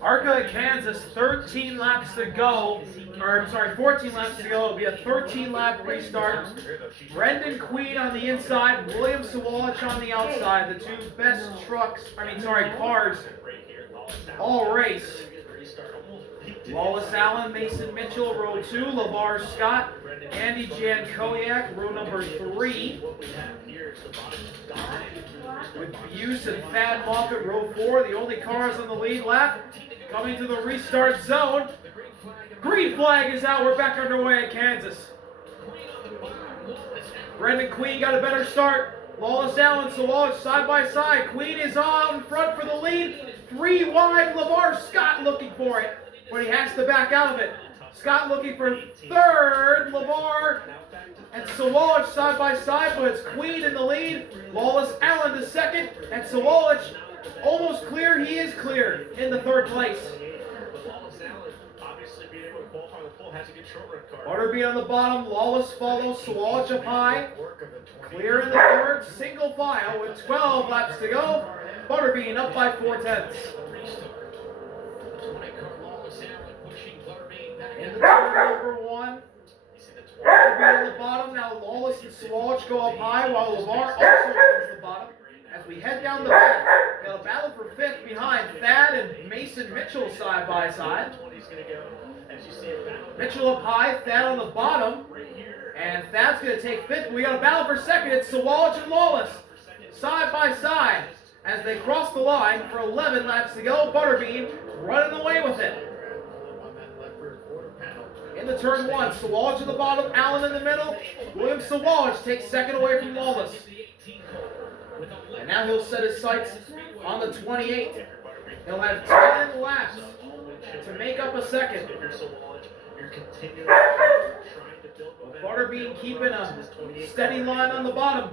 Arca, Kansas, 13 laps to go. Or, I'm sorry, 14 laps to go. It'll be a 13-lap restart. Brendan Queen on the inside, William Sawalich on the outside. The two best cars all race. Wallace Allen, Mason Mitchell, row 2. LeVar Scott, Andy Jankowiak, row number 3. With Buse and Thad Moffitt, row 4. The only cars on the lead lap. Coming to the restart zone. Green flag is out. We're back underway at Kansas. Brendan Queen got a better start. Wallace Allen, Sawalich side by side. Queen is out in front for the lead. 3 wide. LeVar Scott looking for it, but he has to back out of it. Scott looking for third. LeVar and Sawalich side by side, but it's Queen in the lead. Wallace Allen to second, and Sawalich almost clear. He is clear in the third place. Butterbean on the bottom, Lawless follows, Sawalich up high. Clear in the third, single file with 12 laps to go. Butterbean up by 4/10. In the turn number 1. Butterbean on the bottom, now Lawless and Sawalich go up high while LeVar also goes to the bottom. As we head down the back, got a battle for 5th behind Thad and Mason Mitchell side by side. Mitchell up high, Thad on the bottom, and Thad's going to take 5th. We got a battle for 2nd. It's Sawalich and Lawless side by side as they cross the line for 11 laps to go. Butterbean running away with it. In the turn 1, Sawalich at the bottom, Allen in the middle. William Sawalich takes 2nd away from Lawless. And now he'll set his sights on the 28. He'll have 10 laps to make up a 2nd. Butterbean keeping a steady line on the bottom.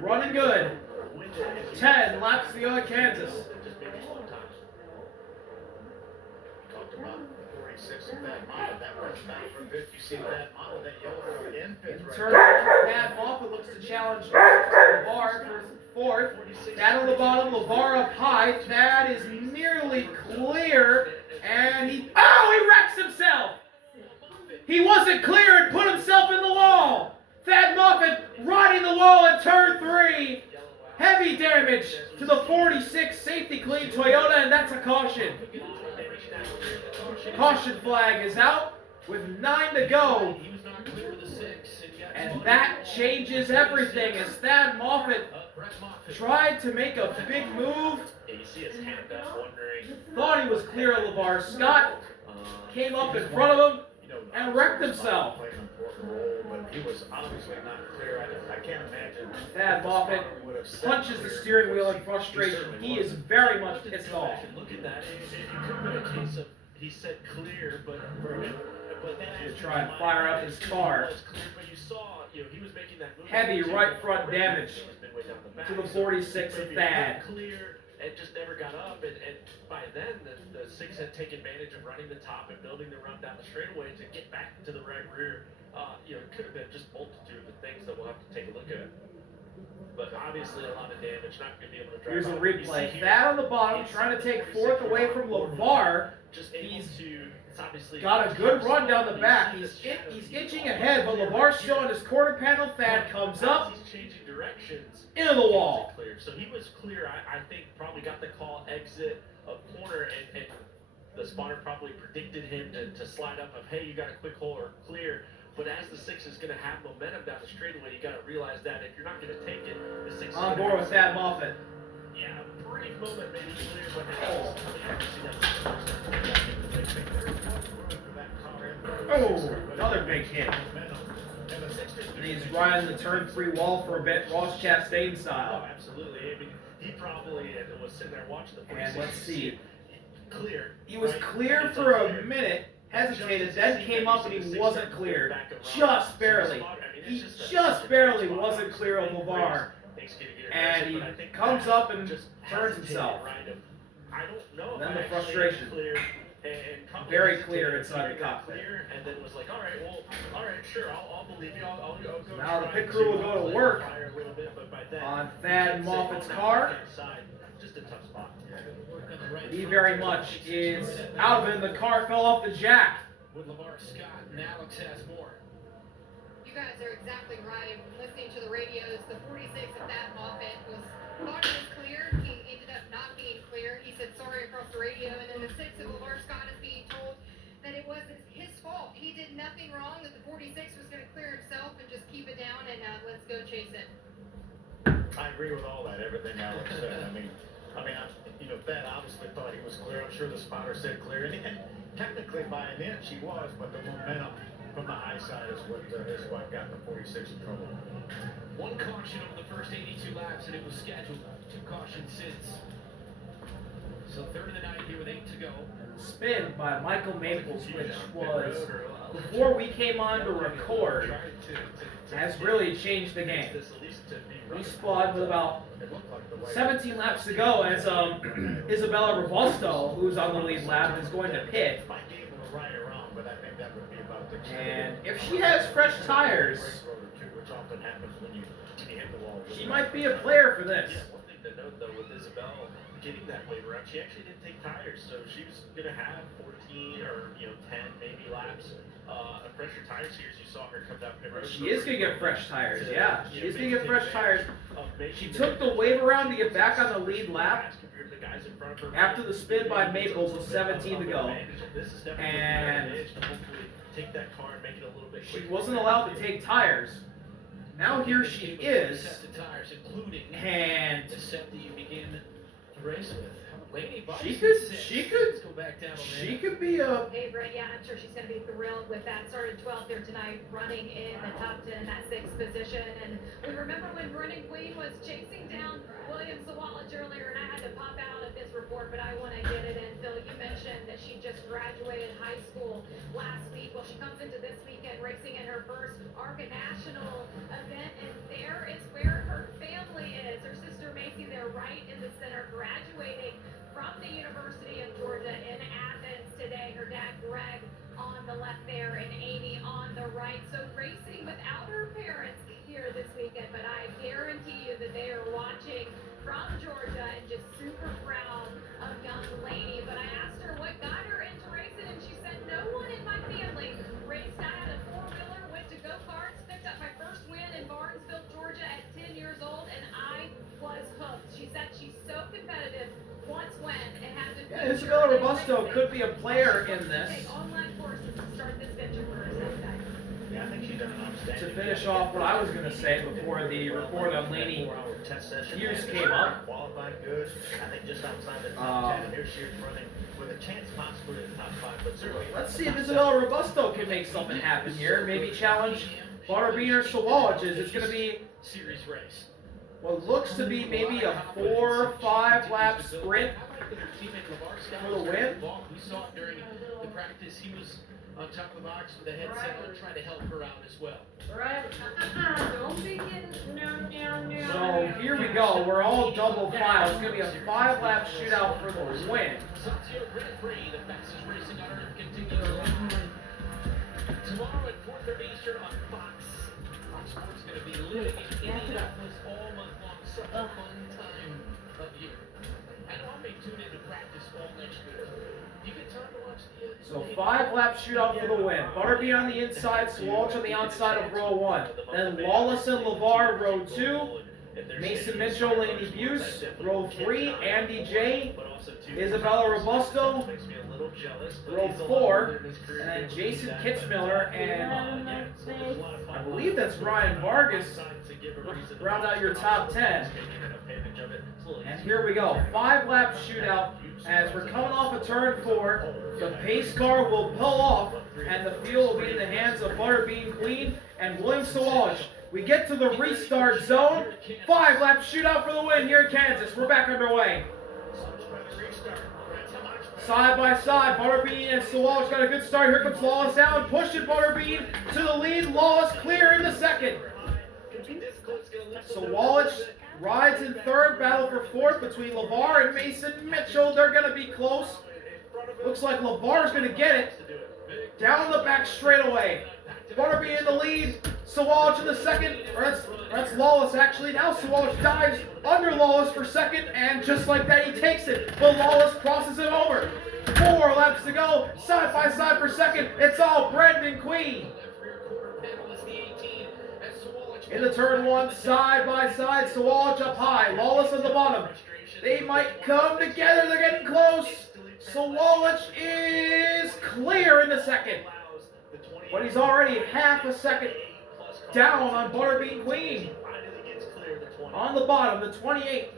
Running good. 10 laps to go at Kansas. In turn, Thad Moffitt looks to challenge LeVar for 4th. Thad on the bottom, LeVar up high. Thad is nearly clear, and he wrecks himself. He wasn't clear and put himself in the wall. Thad Moffitt riding the wall in turn 3. Heavy damage to the 46 safety clean Toyota, and that's a caution. Caution flag is out with 9 to go. And that changes everything as Thad Moffitt tried to make a big move. Thought he was clear of LeVar Scott. Came up in front of him and wrecked himself. Thad Moffitt punches the steering wheel in frustration. He is very much pissed off. He said clear, but He's trying to fire up his car. Heavy right front damage to the 46 of Thad. Clear and just never got up, and by then the 6 had taken advantage of running the top and building the run down the straightaway to get back into the right rear. It could have been just multitude of things that we'll have to take a look at. But obviously a lot of damage, not going to be able to drive. Here's a replay. Thad on the bottom, trying to take 4th away from LeVar. He's got a good run down the back. He's inching ahead, but LeVar's still on his quarter panel. Thad comes up, he's changing directions into the wall. So he was clear. I think probably got the call exit a corner, and the spotter probably predicted him to slide up of, hey, you got a quick hole or clear. But as the 6 is going to have momentum down the straightaway, you got to realize that if you're not going to take it, the 6 is on board with Thad Moffitt. Yeah, brief moment, maybe clear, but another big hit. And he's riding the turn 3 wall for a bit, Ross Chastain style. Oh, absolutely. I mean, he probably was sitting there watching the 46. And let's see. Clear. He was clear for a minute. Hesitated, then came up and he wasn't clear. Just barely. He just barely wasn't clear of LeVar. And he comes up and turns himself. And then the frustration. Very clear inside the cockpit. And then was like, all right, sure, I'll believe you. I'll go. Now the pit crew will go to work on Thad Moffitt's car. Just a tough spot. He very much is out of it. The car fell off the jack. With Lamar Scott and Alex has more. You guys are exactly right. Listening to the radios, the 46 of that Moffitt thought he was cleared. He ended up not being cleared. He said sorry across the radio, and then the 6 of Lamar Scott is being told that it wasn't his fault. He did nothing wrong. That the 46 was going to clear himself and just keep it down and let's go chase it. I agree with all that, everything Alex said. Thad obviously thought he was clear. I'm sure the spotter said clear, and technically by an inch he was, but the momentum from the high side is what got the 46 in trouble. One caution over the first 82 laps, and it was scheduled. 2 cautions since. So third of the night here with 8 to go. Spin by Michael Maples, which was, before we came on to record, has really changed the game. We spun with about 17 laps to go as Isabella Robusto, who's on the lead lap, is going to pit. And if she has fresh tires, she might be a player for this. One thing to note, though, with Isabel getting that waiver out, she actually didn't take tires, so she was going to have 14 or 10 maybe laps. Fresher tires here as you saw her come down pit road. She is going to get fresh tires, yeah. She is going to get fresh tires. She took the wave around to get back on the lead lap after the spin by Maples with 17 to go. And she wasn't allowed to take tires. Now here she is. And she could be a. Hey, Brett, yeah, I'm sure she's going to be thrilled with that. Started 12th here tonight, running in the top 10, that 6th position. And we remember when Running Queen was chasing down William Sawallich earlier, and I had to pop out of this report, but I want to get it in. Phil, you mentioned that she just graduated high school last week. Well, she comes into this weekend racing in her first ARCA National event, and there is where her family is. Her sister Macy there right in the center, graduating from the University of Georgia in Athens today. Her dad, Greg, on the left there, and Amy on the right. So racing without her parents here this weekend, but I guarantee you that they are watching from Georgia and just super proud of young Laney. But I asked her what got her into racing, and she said, no one in my family raced. I had a 4-wheeler, went to go-karts, picked up my first win in Barnesville, Georgia at 10 years old, and I was hooked. She said she's so competitive. Once went and had to. Yeah, Isabella Robusto could be a player in this. Online courses to start this venture for herself, guys. Yeah, I think she's done an outstanding. To finish off what I was going to say before the report on Laney Hughes came up. Qualified good. I think just outside the top 10. Here she is running with a chance possibly in the top 5, but certainly. Let's see if Isabella Robusto can make something happen here. Maybe challenge Butterbean or Sawallich. It's going to be series race. what looks to be maybe a 4 or 5 lap sprint for the win. We saw it during the practice. He was on top of the box with a headset on, trying to help her out as well. Right. Don't be getting no. So here we go. We're all double file. It's going to be a 5 lap shootout for the win. Santiago Grand Prix, the fastest racing on earth, continues. Tomorrow at 4:30 Eastern on Fox. Fox Sports going to be living in Indianapolis all month long. Such a fun time of year. I know I may tune in to practice all next week. Do you get time to watch the? So 5 lap shootout for the win. Butterbean on the inside, Sawallich on the outside of row 1. Then Lawless and LeVar, row 2. Mason Mitchell, Laney Buse, row 3. Andy J. Isabella Robusto, row 4. And then Jason Kitzmiller and I believe that's Ryan Vargas. Round out your top 10. And here we go. 5 lap shootout. As we're coming off of turn 4, the pace car will pull off, and the field will be in the hands of Butterbean Queen and William Sawallich. We get to the restart zone. 5 lap shootout for the win here in Kansas. We're back underway. Side by side, Butterbean and Sawallich got a good start. Here comes Lawless out, pushing Butterbean to the lead. Lawless clear in the second. Sawallich rides in third, battle for fourth between LeVar and Mason Mitchell. They're going to be close. Looks like LeVar's going to get it. Down the back straightaway. Butterbean in the lead. Sawalch in the second, or that's Lawless actually. Now Sawalch dives under Lawless for second, and just like that, he takes it. But Lawless crosses it over. 4 laps to go, side by side for second. It's all Brendan Queen. In the turn 1, side by side, Sawalch up high, Lawless on the bottom. They might come together, they're getting close. Sawalch is clear in the second. But he's already half a second down on Butterbean Queen. On the bottom, the 28.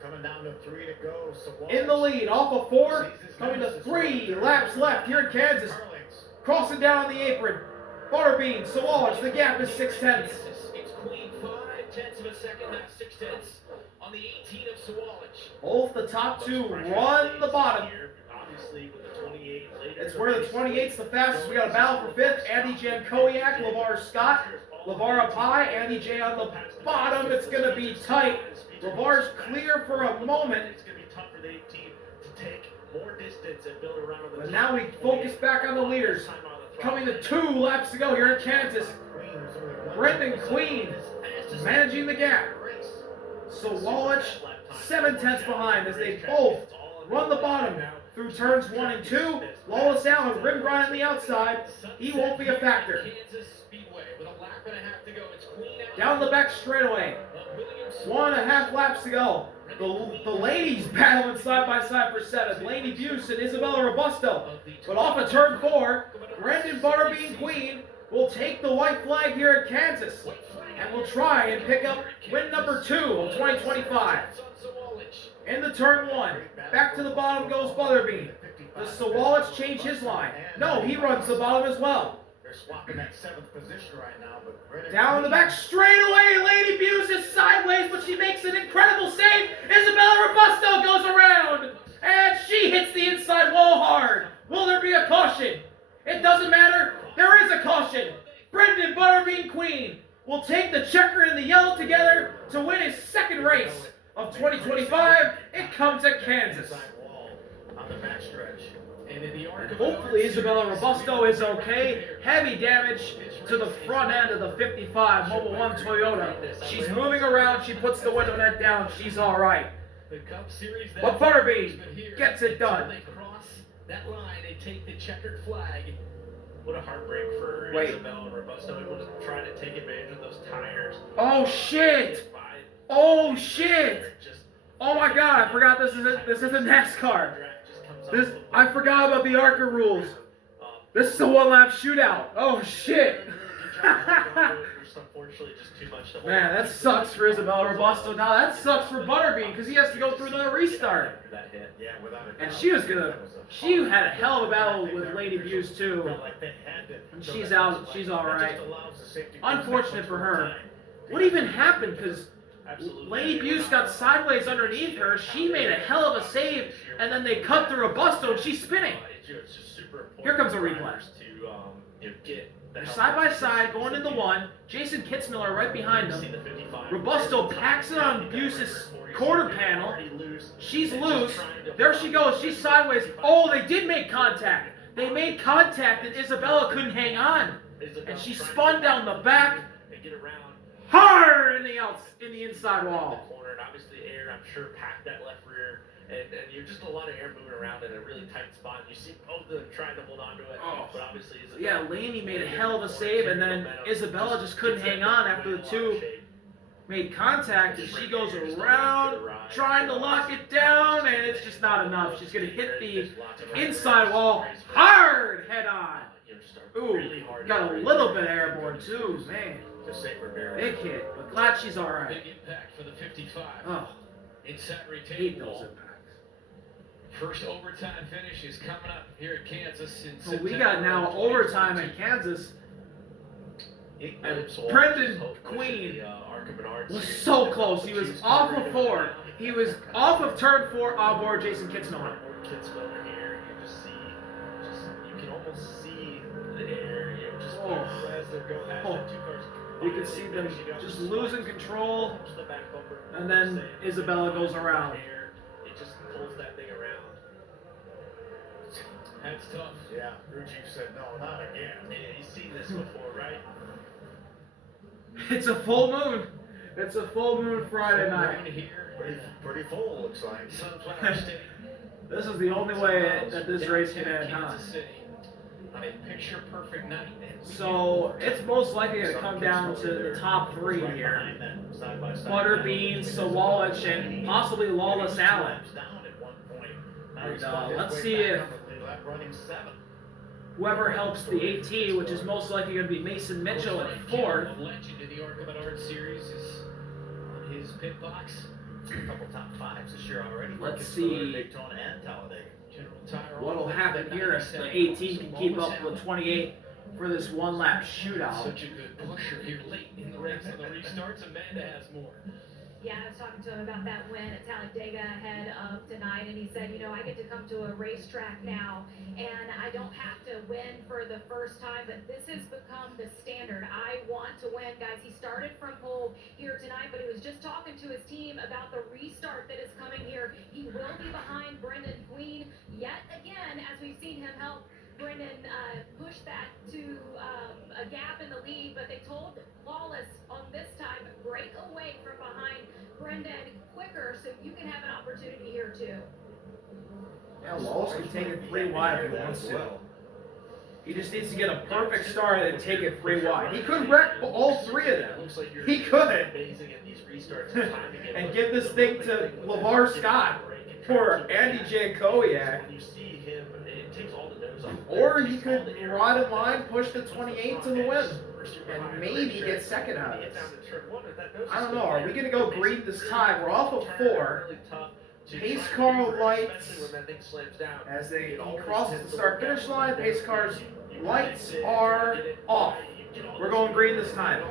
Coming down to 3 to go. In the lead, off of 4, coming to 3 laps left here in Kansas. Crossing down on the apron. Butterbean, Sawalch, the gap is 6/10. It's Queen 5/10 of a second, not 6/10 on the 18 of Sawalch. Both the top 2 run the bottom. Obviously, with the 28 later. It's where the 28's the fastest. We got a battle for 5th. Andy Jankowiak, LeVar Scott. LeVar up high, Andy J on the bottom. It's going to be tight. LeVar's clear for a moment. It's going to be tough for the 18 to take more distance and build around on the But now we focus back on the leaders. Coming to 2 laps to go here in Kansas. Brendan Queen managing the gap. Sawalch 7/10 behind as they both run the bottom through turns 1 and 2. Lawless Allen rim grind on the outside. He won't be a factor. Down the back straightaway. 1.5 laps to go. The ladies battling side by side for 7th. Lainey Buse and Isabella Robusto. But off of turn 4, Brendan Butterbean Queen will take the white flag here at Kansas and will try and pick up win number 2 of 2025. In the turn 1, back to the bottom goes Butterbean. Does Sawalch change his line? No, he runs the bottom as well. They're swapping that 7th position right now, but Down the back straightaway, Lady Buse is sideways, but she makes an incredible save. Isabella Robusto goes around, and she hits the inside wall hard. Will there be a caution? It doesn't matter. There is a caution. Brendan Butterbean Queen will take the checker and the yellow together to win his 2nd race of 2025. It comes at Kansas. On the backstretch. And hopefully Isabella Robusto is okay. Heavy damage to the front end of the 55 Mobil 1 Toyota. She's moving around. She puts the window net down. She's all right. But Butterbean gets it done. They cross that line. They take the checkered flag. What a heartbreak for Isabella Robusto. Able to try to take advantage of those tires. Oh shit! Oh shit! Oh my God! I forgot this isn't NASCAR. I forgot about the ARCA rules. This is a 1-lap shootout. Oh shit! Man, that sucks for Isabella Robusto. Now that sucks for Butterbean because he has to go through another restart. And she had a hell of a battle with Lady Buse too. And she's out. She's all right. Unfortunate for her. What even happened? Because Lady Buse got sideways underneath her. She made a hell of a save, and then they cut the Robusto, and she's spinning. Here comes a replay. They're side by side, going into 1. Jason Kitzmiller right behind them. Robusto packs it on Buse's quarter panel. She's loose. There she goes. She's sideways. Oh, they did make contact. They made contact, and Isabella couldn't hang on. And she spun down the back. Hard in the inside wall. And obviously air, I'm sure, packed that left rear. And you're just a lot of air moving around in a really tight spot. You see both of them trying to hold on to it. Oh. But obviously Yeah, Laney made a hell of a save, and then Isabella just couldn't hang on after the 2 made contact, and she goes around trying to lock it down, and it's just not enough. She's going to hit the inside wall hard head on. Ooh, got a little bit airborne too, man. Big hit, but glad she's all right. Big impact for the 55. Oh, Inside hate those retaining wall. impacts. First overtime finish is coming up here at Kansas in So we got now overtime in Kansas. And Brendan Queen was so close. He was off of 4. He was off of turn 4 on board Jason Kitzmiller. Kitzmiller here, you just see, you can almost see the air, just as they're going past the 2 cars. You can see them just losing control, and then Isabella goes around. It just pulls that thing around. That's tough. Yeah, Ruji said no, not again. Yeah, you've seen this before, right? It's a full moon. It's a full moon Friday night. Pretty full, looks like. Sunflower State. This is the only way that this race can end, huh? Kansas City. On a picture-perfect night. So it's most likely going to come down to the top three here. Butterbean, Sawalich, and possibly Lawless Allen. And, let's see if whoever helps the AT, which is most likely going to be Mason Mitchell in fourth. Legend in the Arc of an Art series is on his pit box. A couple top fives this year already. Let's see Daytona and Talladega. what will happen here if the 18 can keep up with 28 for this one-lap shootout. Such a good pusher here late in the race on the restarts. Amanda has more. Yeah, I was talking to him about that win at Talladega ahead of tonight, and he said, you know, I get to come to a racetrack now, and I don't have to win for the first time, but this has become the standard. I want to win, guys. He started from pole here tonight, but he was just talking to his team about the restart that is coming here. He will be behind Brendan Queen yet again, as we've seen him help Brendan push that to a gap in the lead, but they told Lawless on this time, break away from behind Brendan quicker so you can have an opportunity here too. Yeah, Lawless can take it 3 wide if he wants to. He just needs to get a perfect start and take it 3 wide. He could wreck all 3 of them. He could. And give this thing to LeVar Scott or Andy J. Koyak. Or he could ride in line, push the 28 to the win, and maybe get second out of this. I don't know. Are we going to go green this time? We're off of 4. Pace car lights as he crosses the start-finish line. Pace car's lights are off. We're going green this time.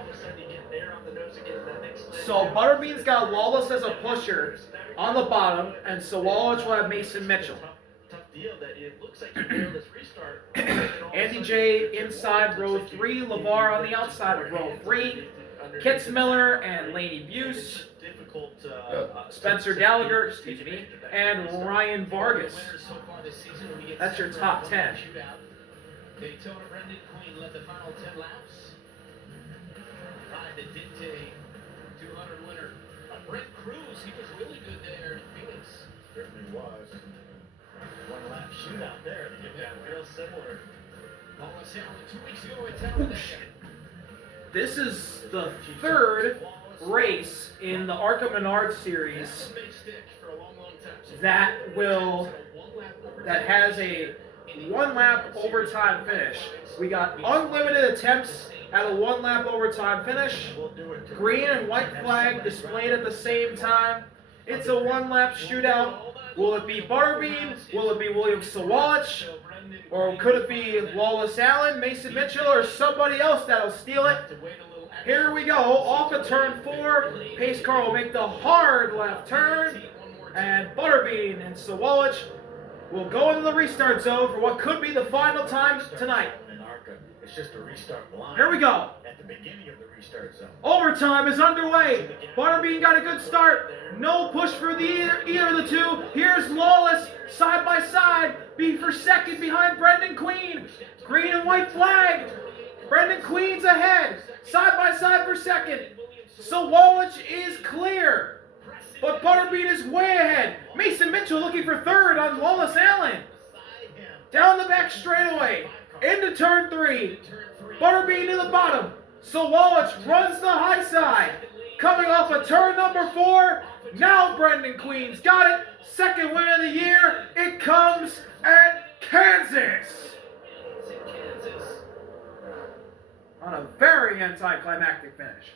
So Butterbean's got Lawless as a pusher on the bottom, and Sawalich will have Mason Mitchell. Andy J inside row 3, LeVar on the outside of row 3, Kitts Miller and Laney Buse, Spencer Gallagher, excuse me, and Ryan Vargas. That's your top 10. Daytona, Brendan Queen led the final 10 laps. Ride the Dinte 200 winner. Brent Cruz, he was really good there in Phoenix. Certainly was. One lap shootout there to get that real similar. Lawless Allen 2 weeks ago at Talladega. This is the 3rd race in the Arc of Menard series that has a 1-lap overtime finish. We got unlimited attempts at a 1-lap overtime finish. Green and white flag displayed at the same time. It's a 1-lap shootout. Will it be Butterbean? Will it be William Sawalich? Or could it be Lawless Allen, Mason Mitchell, or somebody else that'll steal it? Here we go, off of turn 4. Pace car will make the hard left turn. And Butterbean and Sawalich will go into the restart zone for what could be the final time tonight. It's just a restart line. Here we go. At the beginning of the restart zone. Overtime is underway. Butterbean got a good start. No push for either of the two. Here's Lawless side by side. Be for second behind Brendan Queen. Green and white flag. Brendan Queen's ahead. Side by side for second. Sawalich is clear. But Butterbean is way ahead. Mason Mitchell looking for 3rd on Lawless Allen. Down the back straightaway. Into turn 3. Butterbean to the bottom. Sawalich runs the high side. Coming off of turn number 4. Now Brendan Queen's got it. 2nd win of the year. It comes at Kansas. On a very anticlimactic finish.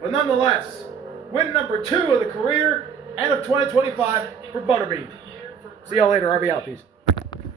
But nonetheless, win number 2 of the career and of 2025 for Butterbean. See y'all later. RB out. Peace.